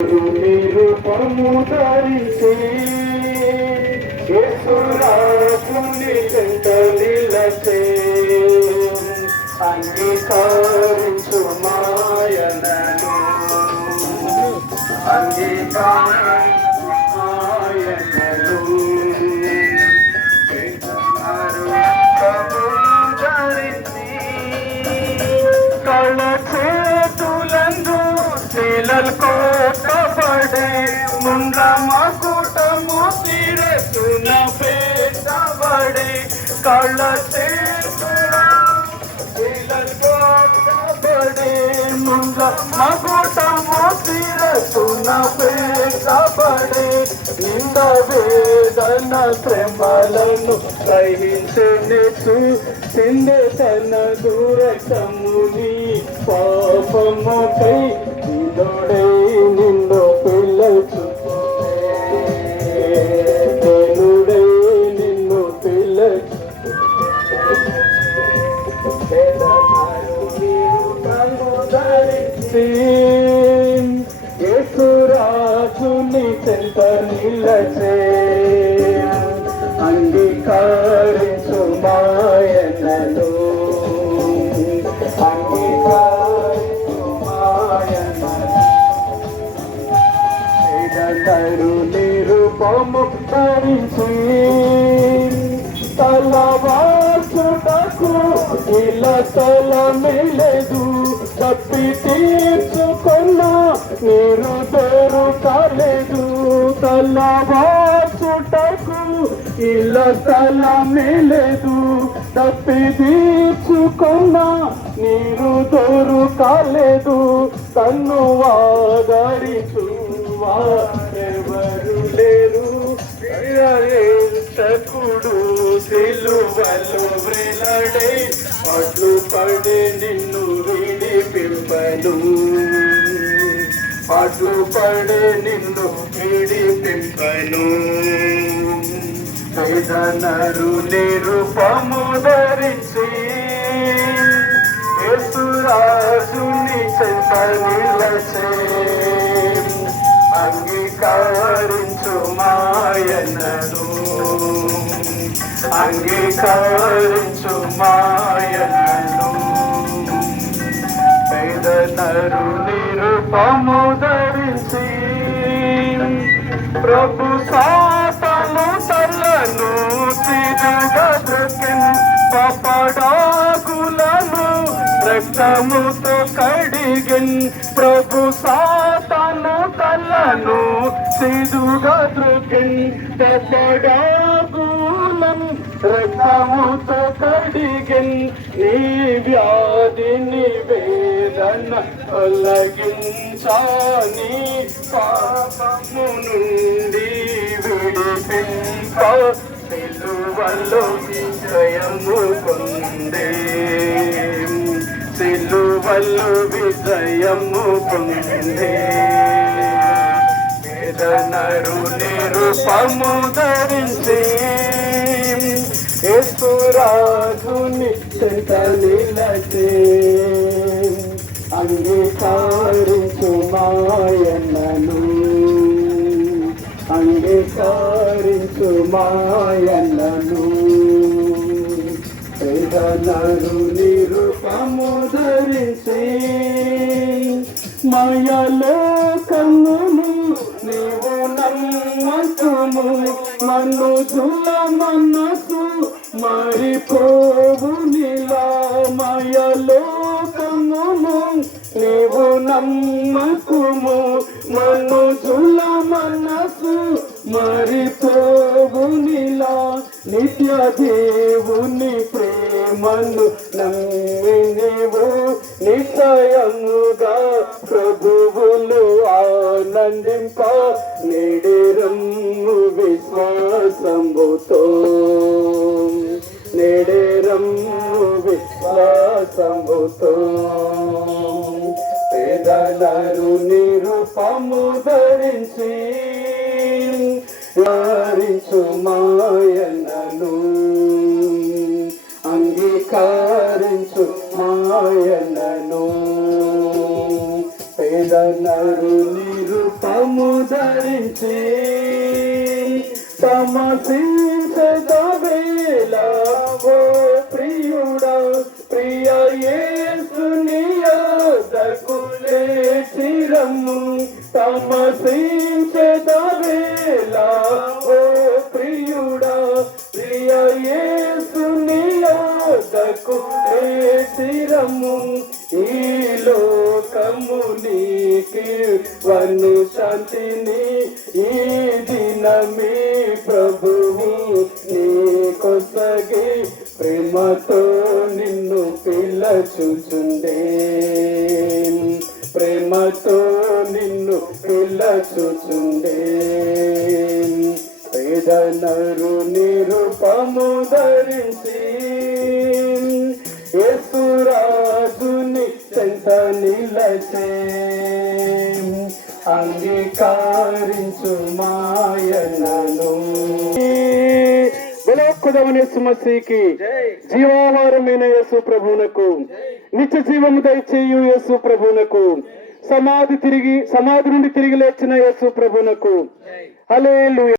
నిరూపము ధరించి యేసురాజుని చెంత నిలచే అంగీకరించు మాయనను అంగీకరించు మాయనను ధరించి కళ్ళ చేతులందు శీలల్ కోటబడే ముండ్ల మకుటము శిరసున పెట్టబడే కళ్ళ శీలల్ కోటబడే ముండ్ల మకుటము శిరసున పెట్టబడే నింద వేదన శ్రమలను సహించు సిందే తన దూరముని పాపముకై నిన్నుడై నిన్ను పిల్లచుకునే నిన్నుడై నిన్ను పిల్లచుకునే యేసురాజుని చెంత నిలచే అంగీకరించు మాయనను అంగీకరించు మాయనను ఎడతరు నిరూపము ధరించి తలవార్చుటకు ఇలా తలమెలేదు తప్పి తీర్చుకున్న నీరు దొరకలేదు తలవార్చుటకు ఇలా తలమెలేదు తప్పి తీర్చుకున్న నీరు దొరకలేదు తన్ను వాదరించు వారెవరు లేరు రక్షకుడు సిలువలో వ్రేలాడే అట్లు పడే నిన్ను విడిపింపను అట్లు పడే నిన్ను విడిపింపను వేదనరు నిరూపము ధరించి యేసురాజుని చెంత నిలచే అంగీకరించు మాయనను అంగీకరించు మాయనను వేదనరు నిరూపము ధరించి ప్రభు సాతను తలను తిరుగా దొరికిన్ పపడాకులను రక్తముతో కడిగిన్ ప్రభు సాతను తలను సిదుగా దొరికిన్ పపడాకులం రక్తముతో కడిగిన్ నీ వ్యాధిని వేదన తొలగించాని పాపము నుండి విడిపింప సిలువలో విజయము పొందే సిలువలో విజయము పొందే వేదనరు నిరూపము ధరించి యేసురాజుని చెంత నిలచే అంగీకరించు మాయనను అంగీకరించు మాయనను వేదనరు నిరూపము ధరించి మాయలోకమును నీవు నమ్మకము మనుజుల మనసు మారిపోవు నీలా మాయలోకమును నీవు నమ్మకము మనుజుల మనసు మారిపోవు నీలా నిత్య దేవుని ప్రేమను నమ్మినేవు నిశ్చయముగా ప్రభువులు ఆనందింప నేడేరమ్ము విశ్వాసముతో నేడేరమ్ము విశ్వాసముతో వేదనరు నిరూపము ధరించి వారించు మాయనను అంగీకరించు మాయనను పేదనరు నిరూప ధరించి తమసించదవేళ ఓ ప్రియుడా ప్రియ యేసుని యొద్దకు లేచిరమ్ము తమసించదవేళ ఓ ప్రియుడా ప్రియ యేసుని యొద్దకు లేచిరమ్ము ఈ లోకమునికి వను శాంతిని ఈ దినమే ప్రభువు నీ కొసగి ప్రేమతో నిన్ను పిలచుచుండే ప్రేమతో నిన్ను పిలచుచుండే పేదనరు నిరూపము ధరించి యేసురాజుని చెంత నిలచే అంగీకరించు మాయనను బలోక్కుదమనేసు మసీకి జీవాహారమైన యేసు ప్రభువునకు నిత్య జీవము దయచేయు యేసు ప్రభువునకు సమాధి నుండి తిరిగి లేచిన యేసు ప్రభువునకు హల్లెలూయా.